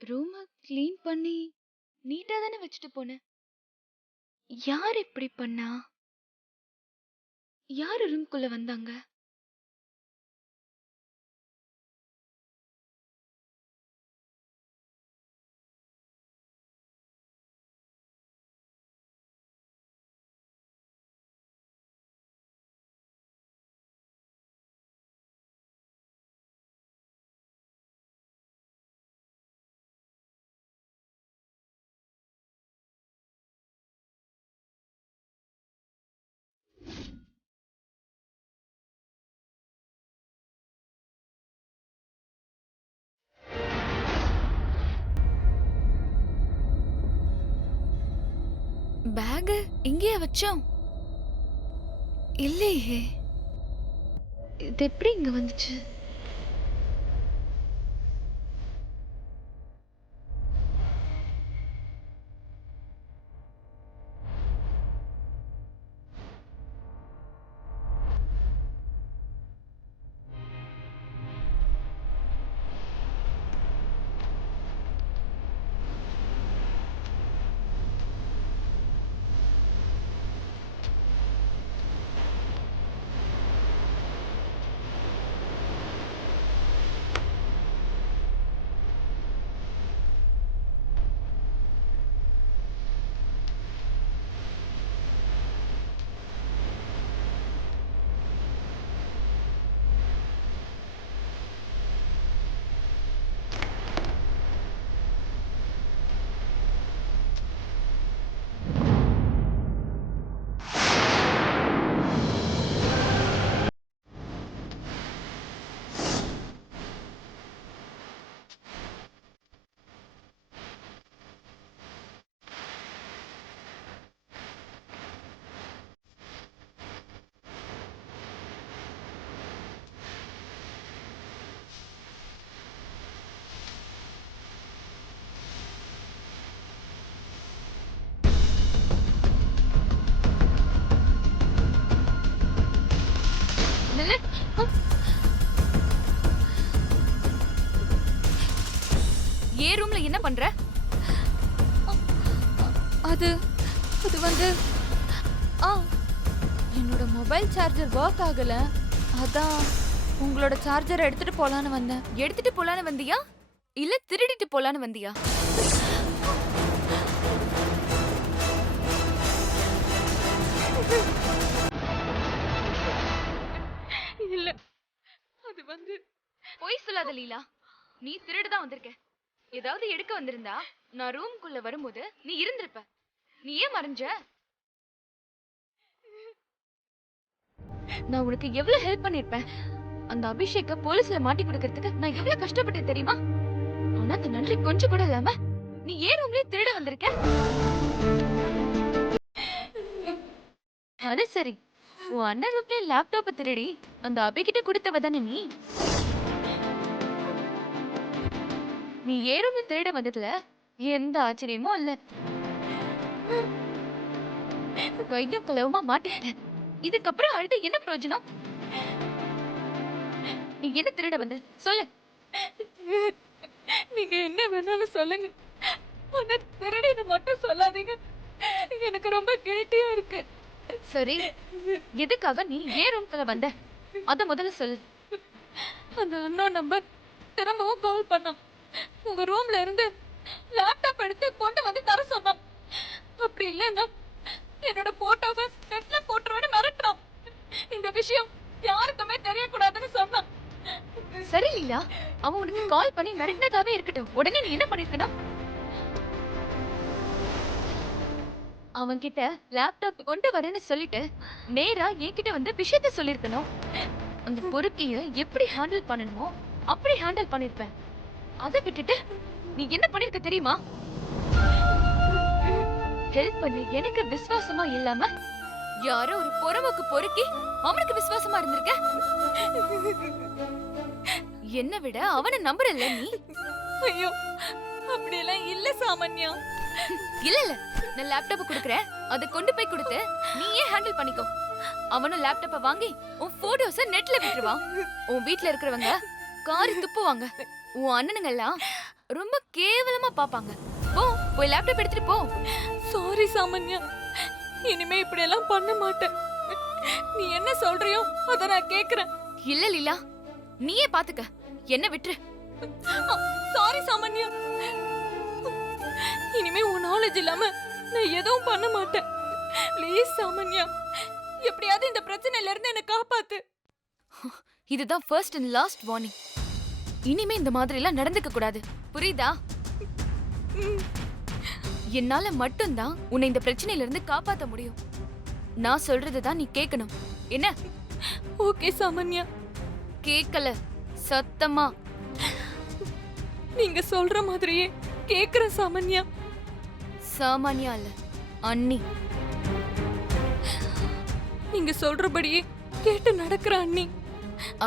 ரூம clean பண்ணி நீட்டா தானே வச்சுட்டு போனேன். யார் இப்படி பண்ணா? யாரு ரூம்குள்ள வந்தாங்க? பேக் இங்கேயா வச்சோம்? இல்லையே. இது எப்படி இங்க வந்துச்சு? நில்லு. ஏ ரூம்ல என்ன பண்ற? அது அது வந்து ஆ என்னோட மொபைல் சார்ஜர் ஒர்க் ஆகல. அதான் உங்களோட சார்ஜரை எடுத்துட்டு போலான்னு வந்தேன். எடுத்துட்டு போலான்னு வந்தியா? இல்ல திருடிட்டு போலான்னு வந்தியா? இல்ல, அது வந்து பொய் சொல்லாத லீலா. நீ திருடு தான் வந்திருக்க. ஏதாவது எடுக்க வந்திருந்தா நான் ரூம்குள்ள வரும்போது நீ இருந்திருப்ப. நீ ஏன் மறைஞ்ச? நான் உனக்கு எவ்வளவு ஹெல்ப் பண்ணிருப்பேன். அந்த அபிஷேக்க போலீஸ்ல மாட்டி கொடுக்கறதுக்கு நான் எவ்வளவு கஷ்டப்பட்டேன் தெரியுமா? ஆனா அந்த நன்றி கொஞ்சம் கூட இல்லாம நீ ஏன் ரூம்லயே திருட வந்திருக்க? அது சரி, உன் அண்ணன் ரூம்லயே லேப்டாப்ப திருடி அந்த அபிகிட்ட கொடுத்தவ தானே நீ? நீ ஏன் ரூம்ல திருட வந்ததுல எந்த ஆச்சரியமும் இல்ல. வைத்தியம் கலவமா மாட்டிக்கிட்டேன். இதுக்கப்புறம் அழுது என்ன பிரயோஜனம்? நீ என்ன திருட வந்த சொல்லு. நீங்க என்ன வேணாலும் சொல்லுங்க, ஆனா திருடின்னு மட்டும் சொல்லாதீங்க. எனக்கு ரொம்ப கில்ட்டியா இருக்கு. சரி, எதுக்காக நீ ஏன் ரூம்குள்ள வந்த அத முதல்ல சொல்லு. அந்த அன்னோன் நம்பர் திரும்பவும் கால் பண்ணான். உங்க ரூம்ல இருந்து லேப்டாப் எடுத்து கொண்டு வந்து தர சொன்னான். அப்படி இல்லைன்னா என்னோட போட்டோவை நெட்ல போட்டுருவேன்னு மிரட்டுறான். இந்த விஷயம் யாருக்குமே தெரியக்கூடாதுன்னு சொன்னான். சரி லீலா, அவன் உனக்கு கால் பண்ணி மிரட்டினதாவே இருக்கட்டும். உடனே நீ என்ன பண்ணிருக்கணும்? அவன் கிட்ட லேப்டாப் கொண்டு வரேன்னு சொல்லிட்டு நேரா என்கிட்ட வந்து விஷயத்த சொல்லிருக்கணும். அந்த பொறுக்கிய எப்படி ஹேண்டில் பண்ணணுமோ அப்படி ஹேண்டில் பண்ணிருப்பேன். அதை விட்டுட்டு நீ என்ன பண்ணிருக்க தெரியுமா? ஹெல்ப் பண்ண எனக்கு விசுவாசமா இல்லாம யாரோ ஒரு பொறம்போக்கு பொறுக்கி அவனுக்கு விசுவாசமா இருந்திருக்க. என்ன விட அவனை நம்புறல்ல நீ? ஐயோ, அப்படியெல்லாம் இல்ல சாமான்யா. இல்ல இல்ல, நான் லேப்டாப் குடுக்குறேன், அதை கொண்டு போய் கொடுத்து நீயே ஹேண்டில் பண்ணிக்கோ. அவனும் லேப்டாப்ப வாங்கி உன் போட்டோஸ நெட்ல விட்டுருவான். உன் வீட்ல இருக்கிறவங்க காரி துப்புவாங்க. உன் அண்ணனுங்க எல்லாம் ரொம்ப கேவலமா பாப்பாங்க. போ போய் லேப்டாப் எடுத்துட்டு போ. சாரி சாமான்யா, இனிமே இப்படி எல்லாம் பண்ண மாட்டேன். நீ என்ன சொல்றியோ அத நான் கேக்குறேன். இல்ல லீலா, நீயே பாத்துக்க, என்ன விட்டுரு. சாரி சாமான்யா, இனிமே உன் நாலேஜ் இல்லாம நான் எதுவும் பண்ண மாட்டேன். ப்ளீஸ் சாமான்யா, எப்படியாவது இந்த பிரச்சனையில இருந்து என்ன காப்பாத்து. இதுதான் ஃபர்ஸ்ட் அண்ட் லாஸ்ட் வார்னிங். இனிமே இந்த மாதிரி எல்லாம் நடந்துக்க கூடாது, புரியுதா? என்னால மட்டும்தான் உன்னை இந்த பிரச்சனையில இருந்து காப்பாத்த முடியும். நான் சொல்றதுதான் நீ கேட்கணும், என்ன? ஓகே சாமான்யா. கேட்கல சத்தமா. நீங்க சொல்ற மாதிரியே கேக்குற சாமான்யா. சாமானியா இல்ல, அண்ணி. நீங்க சொல்றபடியே கேட்டு நடக்கிற அண்ணி.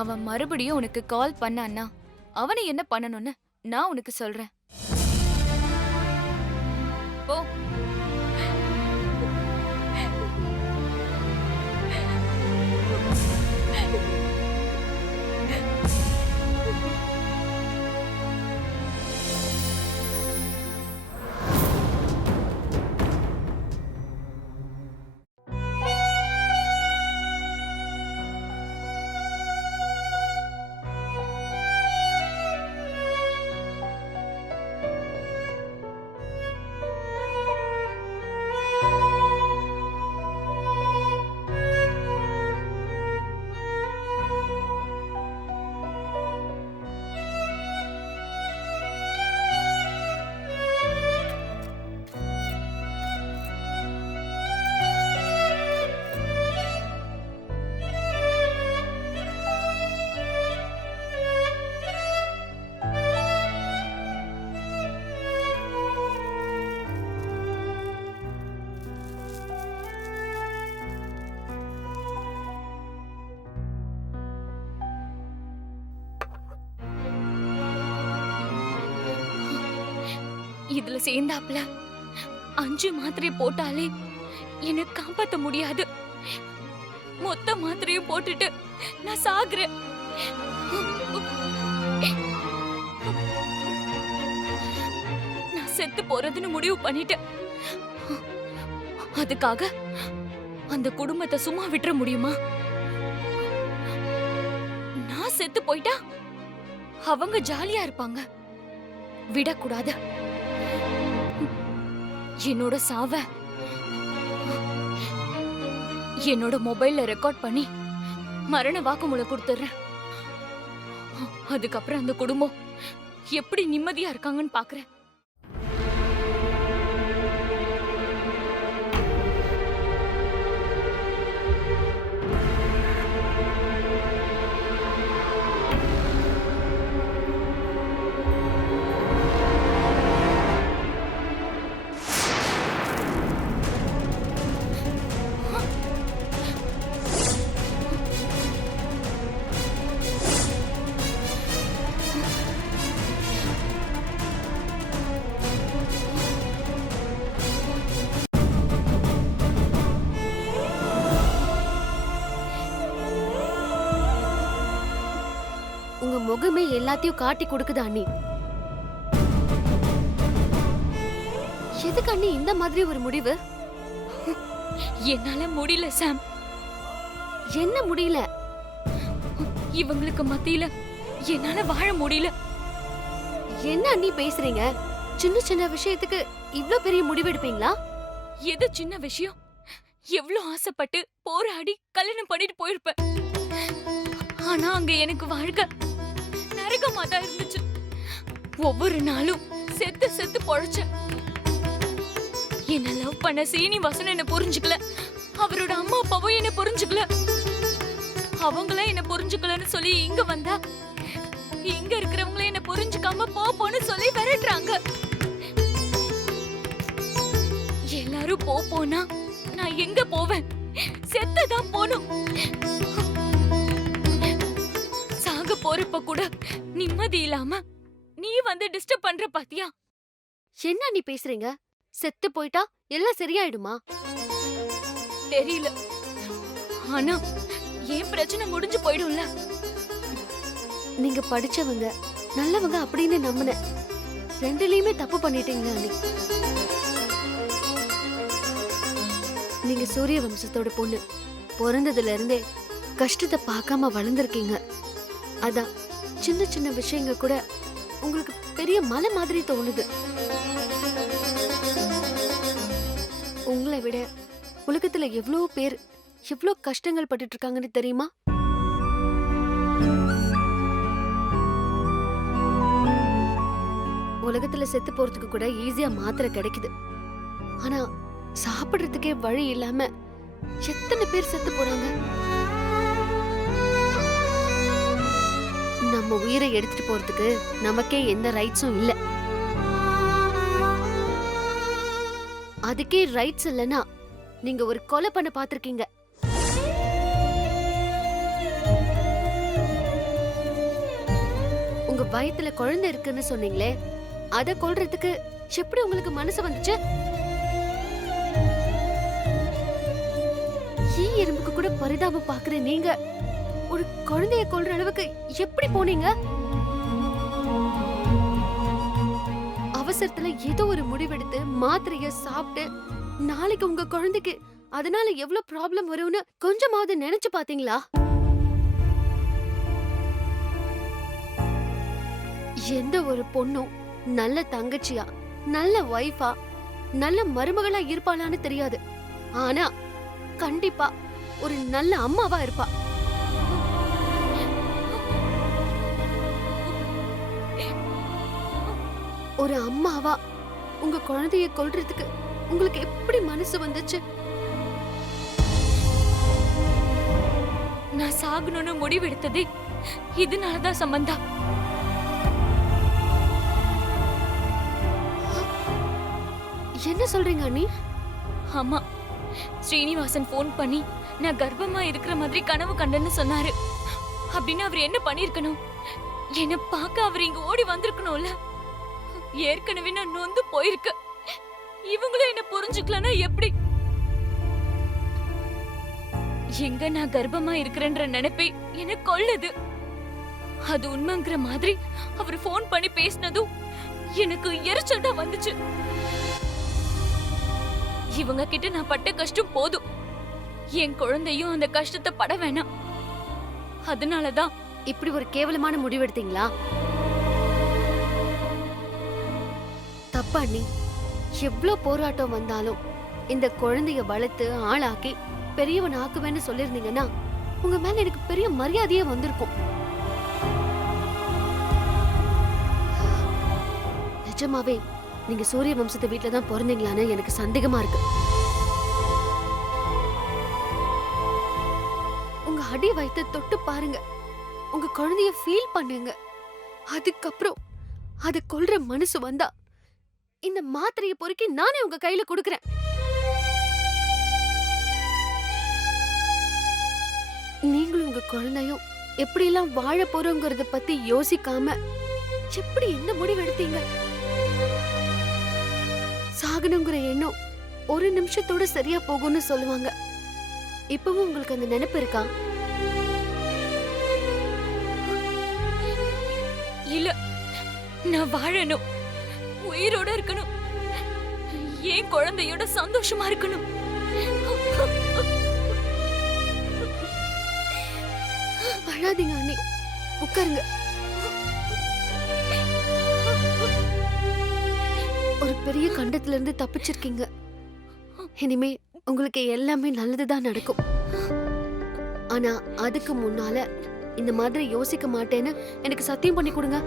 அவன் மறுபடியும் உனக்கு கால் பண்ணான்னா அவனை என்ன பண்ணணும்னு நான் உனக்கு சொல்றேன். போ. இதுல சேர்ந்தாப்ல 5 மாத்திரை போட்டாலே என்ன காப்பாத்த முடியாது. மொத்த மாத்திரையும் போட்டுட்டு நான் சாகுறேன். நான் செத்து போறதுன்னு முடிவு பண்ணிட்டேன். அதுக்காக அந்த குடும்பத்தை சும்மா விட்டுற முடியுமா? நான் செத்து போயிட்டா அவங்க ஜாலியா இருப்பாங்க. விடக்கூடாது. என்னோட சாவ என்னோட மொபைல்ல ரெக்கார்ட் பண்ணி மரண வாக்குமூலம் கொடுத்துறேன். அதுக்கப்புறம் அந்த குடும்பம் எப்படி நிம்மதியா இருக்காங்கன்னு பாக்குறேன். உங்க முகமே எல்லாத்தையும் காட்டி கொடுக்குது அண்ணி. எதுக்கு அண்ணி இந்த மாதிரி ஒரு முடிவு? என்னால முடியல சாம். என்ன முடியல? இவங்களுக்கு மத்தியில என்னால வாழ முடியல. என்ன அண்ணி பேசுறீங்க? சின்ன சின்ன விஷயத்துக்கு இவ்ளோ பெரிய முடிவு எடுப்பீங்களா? எது சின்ன விஷயம்? எவ்வளவு ஆசைப்பட்டு போராடி கல்யாணம் பண்ணிட்டு போயிருப்பேன். ஆனா அங்க எனக்கு வாழ்க்கை நரகமா தான் இருந்துச்சு. ஒவ்வொரு நாளும் செத்து செத்து பொழைச்சேன். என்ன லவ் பண்ண சீனிவாசன் என்ன புரிஞ்சுக்கல. அவரோட அம்மா அப்பாவும் என்ன புரிஞ்சுக்கல. அவங்கள என்ன புரிஞ்சுக்கலன்னு சொல்லி இங்க வந்தா இங்க இருக்கிறவங்கள என்ன புரிஞ்சுக்காம போன்னு சொல்லி விரட்டுறாங்க. எல்லாரும் போனா நான் எங்க போவேன்? செத்துதான் போனும். சாக போறப்ப கூட நிம்மதி இல்லாம நீ வந்து டிஸ்டர்ப் பண்ற பாத்தியா? என்ன அண்ணி பேசுறீங்க? செத்து போயிட்டா எல்லாம் சரியாயிடுமா? தெரியல. ஆனா ஏன் பிரச்சனை முடிஞ்சு போயிடும்ல. நீங்க படிச்சவங்க நல்லவங்க அப்படின்னு நம்பினேன். ரெண்டுலயுமே தப்பு பண்ணிட்டீங்க அண்ணி. நீங்க சூரிய வம்சத்தோட பொண்ணு. பிறந்ததுல இருந்தே கஷ்டத்தை பார்க்காம வளர்ந்துருக்கீங்க. அதான் சின்ன சின்ன விஷயங்கள் கூட உங்களுக்கு பெரிய மலை மாதிரி தோணுது. உங்களை விட உலகத்துல எவ்வளவு பேர் எவ்வளவு கஷ்டங்கள் பட்டுட்டு இருக்காங்கன்னு தெரியுமா? உலகத்துல செத்து போறதுக்கு கூட ஈஸியா மாத்திரை கிடைக்குது. ஆனா சாப்பிடுறதுக்கே வழி இல்லாம எத்தனை பேர் செத்து போறாங்க. நம்ம உயிரை எடுத்துட்டு போறதுக்கு நமக்கே எந்த ரைட்ஸும் இல்ல. அதுக்கே ரைட்ஸ் இல்லனா நீங்க ஒரு கொலை பண்ண பாத்திருக்கீங்க. உங்க வயித்துல குழந்தை இருக்குன்னு சொன்னீங்களே, அத கொல்றதுக்கு எப்படி உங்களுக்கு மனசு வந்துச்சு? ஈ எறும்புக்கு கூட பரிதாபம் பாக்குற நீங்க ஒரு குழந்தைய கொல்ற அளவுக்கு எப்படி போனீங்க? அவசரத்துல ஏதோ ஒரு முடிவெடுத்து மாத்திரைய சாப்பிட்டு நாளைக்கு உங்க குழந்தைக்கு அதனால எவ்வளவு ப்ராப்ளம் வரும்னு கொஞ்சமாவது நினைச்சு பாத்தீங்களா? எந்த ஒரு பொண்ணும் நல்ல தங்கச்சியா, நல்ல வைஃபா, நல்ல மருமகளா இருப்பாளான்னு தெரியாது. ஆனா கண்டிப்பா ஒரு நல்ல அம்மாவா இருப்பா. ஒரு அம்மாவா உங்க குழந்தைய கொல்றதுக்கு உங்களுக்கு எப்படி மனசு வந்துச்சு? நான் சாகணும்னு முடிவெடுத்ததே இதனாலதான் சம்பந்தா. என்ன சொல்றீங்க அண்ணி? ஆமா, ஸ்ரீனிவாசன் போன் பண்ணி நான் கர்ப்பமா இருக்கிற மாதிரி கனவு கண்டேன்னு சொன்னாரு. அப்படின்னு அவர் என்ன பண்ணிருக்கணும்? என்ன பார்க்க அவர் இங்க ஓடி வந்திருக்கணும்ல. ஏற்கனவே நான் நொந்து போயிருக்க. இவங்களும் என்ன புரிஞ்சுக்கலன்னா எப்படி? எங்க நான் கர்ப்பமா இருக்கிறேன்ற நினைப்பே என்ன கொல்லுது. அது உண்மைங்கிற மாதிரி அவர் போன் பண்ணி பேசினதும் எனக்கு எரிச்சல் தான் வந்துச்சு. இவங்க கிட்ட நான் பட்ட கஷ்டம் போதும். என் குழந்தையும் அந்த கஷ்டத்தை பட வேணாம். அதனாலதான் இப்படி ஒரு கேவலமான முடிவெடுத்தீங்களா? தப்பா அண்ணி. எவ்ளோ போராட்டம் வந்தாலும் இந்த குழந்தைய வளர்த்து ஆளாக்கி பெரியவன் ஆக்குவேன்னு சொல்லிருந்தீங்கன்னா உங்க மேல எனக்கு பெரிய மரியாதையே வந்திருக்கும். நிஜமாவே நீங்க சூரிய வம்சத்து வீட்டுல தான் பிறந்தீங்களான்னு எனக்கு சந்தேகமா இருக்கு. உங்க அடி வயித்தை தொட்டு பாருங்க. உங்க குழந்தைய ஃபீல் பண்ணுங்க. அதுக்கப்புறம் அது கொல்ற மனசு வந்தா இந்த மாத்திரையை பொறுக்கி நானே உங்க கையில கொடுக்கறேன். நீங்களும் உங்க குழந்தையும் எப்படி எல்லாம் வாழ போறோங்கிறத பத்தி யோசிக்காம எப்படி என்ன முடிவு எடுத்தீங்க? சாகணுங்கிற எண்ணம் ஒரு நிமிஷத்தோட சரியா போகும்னு சொல்லுவாங்க. இப்பவும் உங்களுக்கு அந்த நினைப்பு இருக்கா? இல்ல, நான் வாழணும், உயிரோட இருக்கணும், என் குழந்தையோட சந்தோஷமா இருக்கணும். அழாதீங்க அண்ணி, உட்காருங்க. ஒரு பெரிய கண்டத்துல இருந்து தப்பிச்சிருக்கீங்க. இனிமே உங்களுக்கு எல்லாமே நல்லதுதான் நடக்கும். ஆனா அதுக்கு முன்னால இந்த மாதிரி யோசிக்க மாட்டேன்னு எனக்கு சத்தியம் பண்ணி கொடுங்க.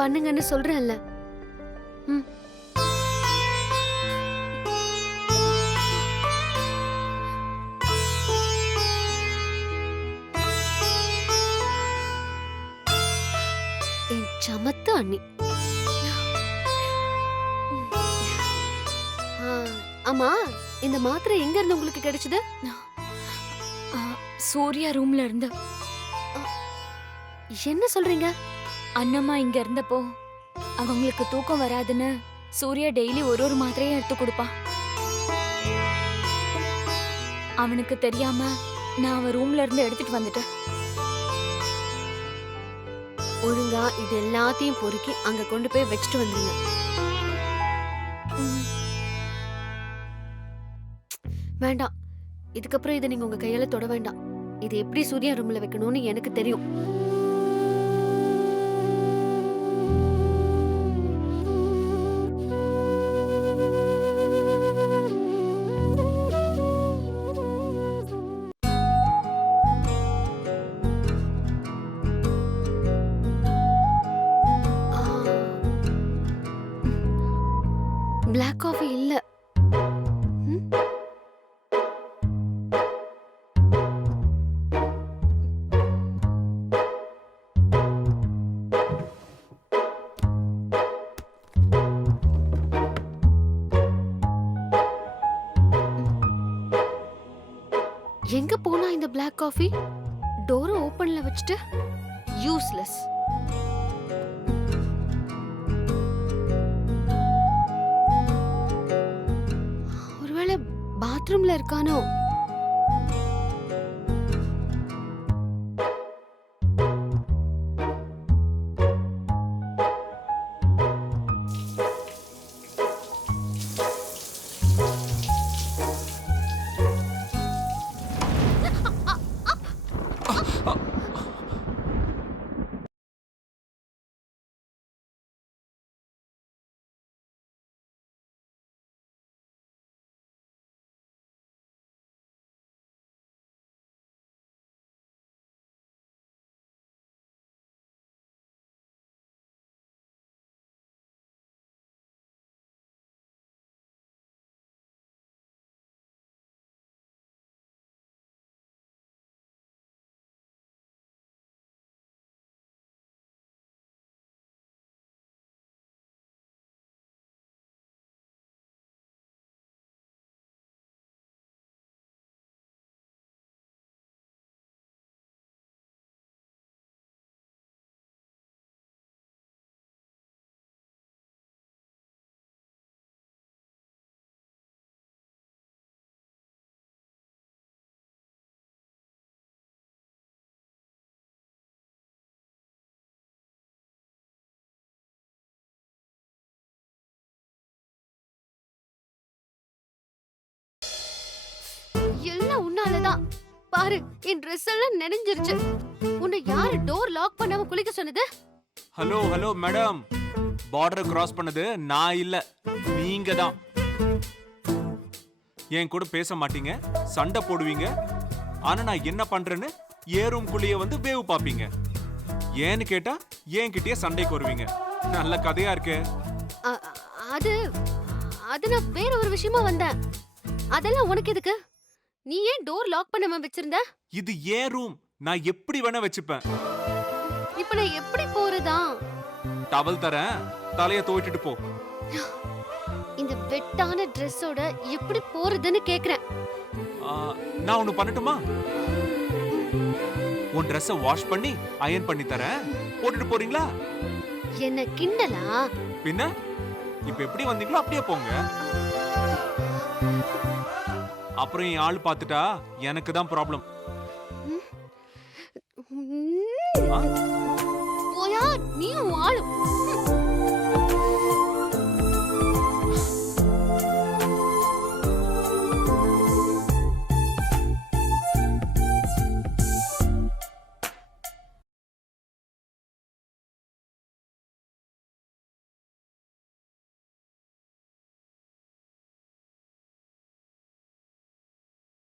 பண்ணுங்கன்னு சொல்றேன்ல. ம். என் சமத்து அண்ணி. ஆமா, இந்த மாத்திரை எங்க இருந்து உங்களுக்கு கிடைச்சது? சூர்யா ரூம்ல இருந்து. என்ன சொல்றீங்க? அண்ணம்மா இங்க இருந்தப்போ அவங்களுக்கு தூக்கம் வராதுன்னு சூர்யா டெய்லி ஒரு மாத்திரையும் எடுத்து கொடுப்பான். அவனுக்கு தெரியாம நான் அவன் ரூம்ல இருந்து எடுத்துட்டு வந்துட்டேன். ஒழுங்கா இது எல்லாத்தையும் பொறுக்கி அங்க கொண்டு போய் வச்சுட்டு வந்துருங்க. ம். வேண்டாம், இதுக்கப்புறம் இதை நீங்க உங்க கையால தொட வேண்டாம். இது எப்படி சூர்யா ரூம்ல வைக்கணும்னு எனக்கு தெரியும். பிளாக் காஃபி இல்ல. ம்? எங்க போனா இந்த பிளாக் காஃபி? டோரை ஓபன்ல வச்சுட்டு யூஸ்லெஸ். ஒருவேளை பாத்ரூம்ல இருக்கானோ? எல்லாம் உன்னாலதான். பாரு, என் Dress எல்லாம் நனைஞ்சிருச்சு. உன்னை யாரு டோர் லாக் பண்ணாம குளிக்க சொன்னது? Hello hello madam, border cross பண்ணது நான் இல்ல, நீங்க தான். என் கூட பேச மாட்டீங்க, சண்டை போடுவீங்க. ஆனா நான் என்ன பண்றேன்னு ஏறும் குளிய வந்து வேவு பாப்பீங்க. ஏன்னு கேட்டா என்கிட்டயே சண்டைக்கு வருவீங்க. நல்ல கதையா இருக்கே. அ- அது அது நான் வேற ஒரு விஷயமா வந்தேன். அதெல்லாம் உனக்கு எதுக்கு? நீ ஏன் டோர் லாக் பண்ணாம வச்சிருந்த? இது ஏன் ரூம், நான் எப்படி வேணா வச்சுப்பேன். இப்ப நான் எப்படி போறதா? டவல் தரேன், தலைய துவைச்சிட்டு போ. இந்த வெட்டான Dressோட எப்படி போறதுன்னு கேக்குறேன். ஆ, நான் ஒண்ணு பண்ணட்டுமா? உன் Dress-அ வாஷ் பண்ணி அயர்ன் பண்ணி தரேன், போட்டுட்டு போறீங்களா? என்ன கிண்டலா? பின்ன இப்ப எப்படி வந்தீங்களோ அப்படியே போங்க. அப்புறம் என் ஆள் பார்த்துட்டா எனக்கு தான் ப்ராப்ளம். போயா நீ வாழும்.